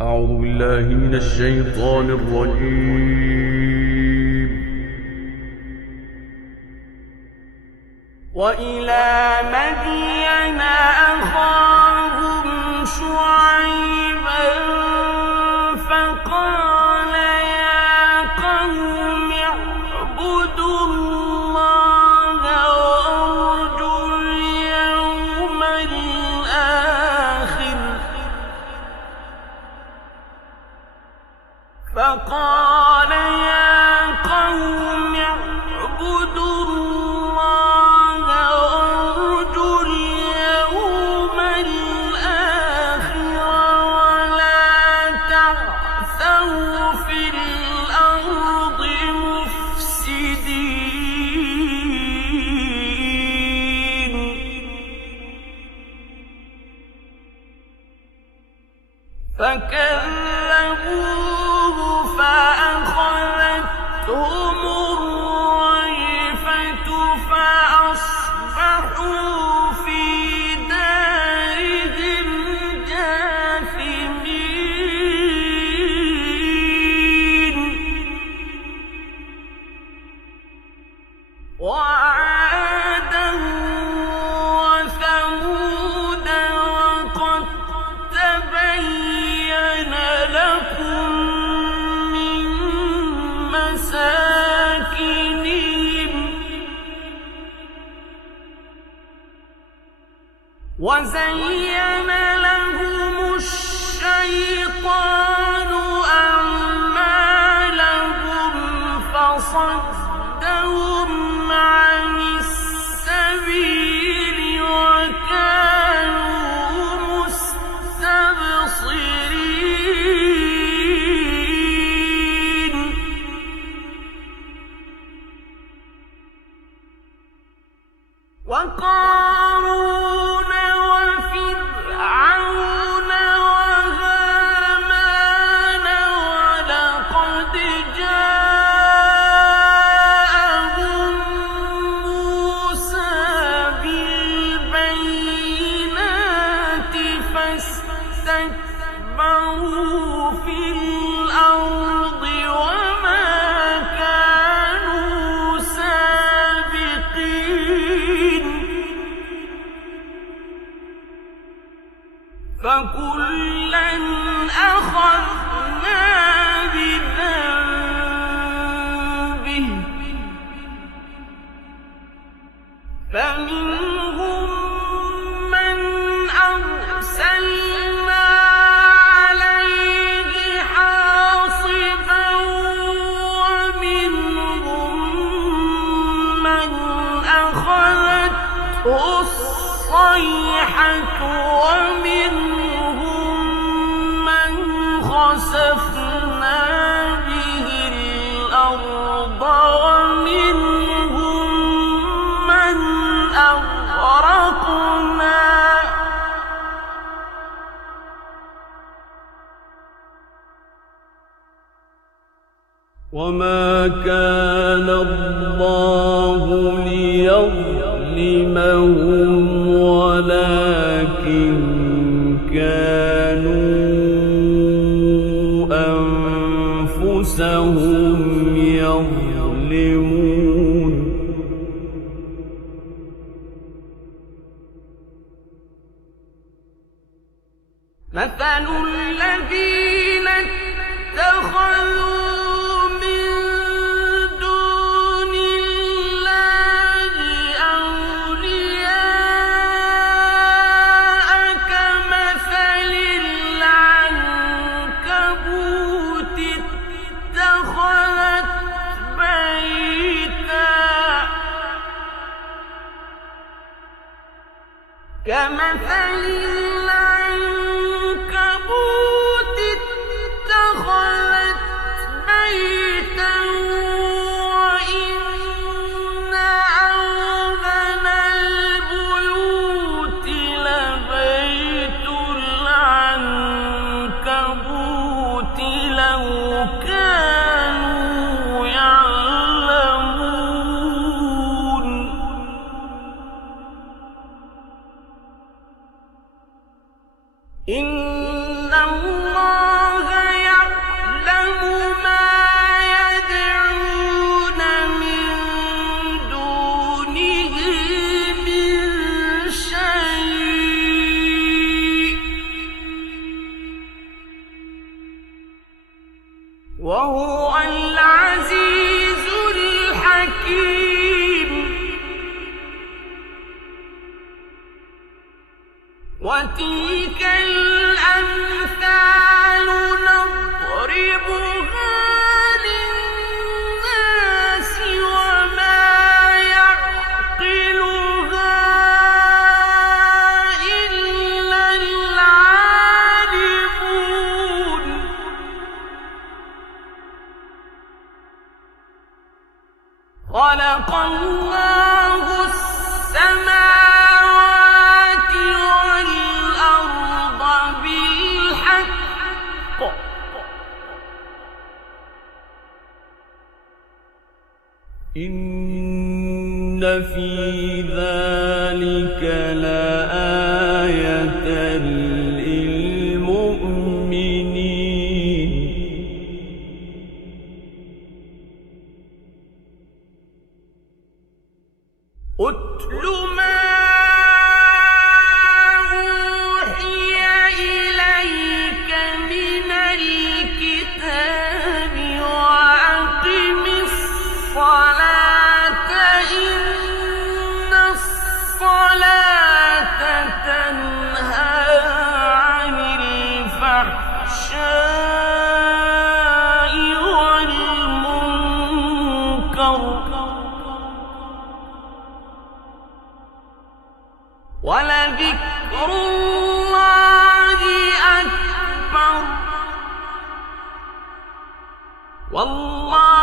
أعوذ بالله من الشيطان الرجيم. وإلى مدين أخاهم شعيبا فقال يا قوم اعبدوا الله وارجوا اليوم الآخر فقال يا قوم اعبدوا الله وارجوا اليوم الآخر ولا تعثوا في الأرض مفسدين فكذبوه فأخذتهم الرجفة فأصبحوا في دارهم جاثمين وعادا وثمود وقد تبين لكم من مساكنهم وزين لهم الشيطان أعمالهم فصدهم عن السبيل وكانوا مستبصرين وقارون وفرعون وهامان ولقد جاءهم موسى بالبينات فاستكبروا في الأرض وما كانوا سابقين فكلا أخذنا بذنبه فمنهم من أرسلنا عليه حاصبا ومنهم من أخذته الصيحة ومنهم من خسفنا به الأرض ومنهم من أغرقنا وما كان الله ليظلمهم ولكن كانوا أنفسهم يظلمون مثل الذين اتخذوا من دون الله أولياء كمثل العنكبوت اتخذت بيتا كمثل العنكبوت اتخذت بيتا وإن أوهن البيوت لبيت العنكبوت لو كانوا يعلمون إن الله وهو العزيز الحكيم وتلك الأمثال نضربها للناس وما يعقلها إلا العالمون خلق الله السماوات والأرض بالحق إن في ذلك لآية للمؤمنين اتل ما أوحي إليك من الكتاب وأقم الصلاة إن الصلاة تنهى عن الفحشاء والمنكر ولذكر الله أكبر والله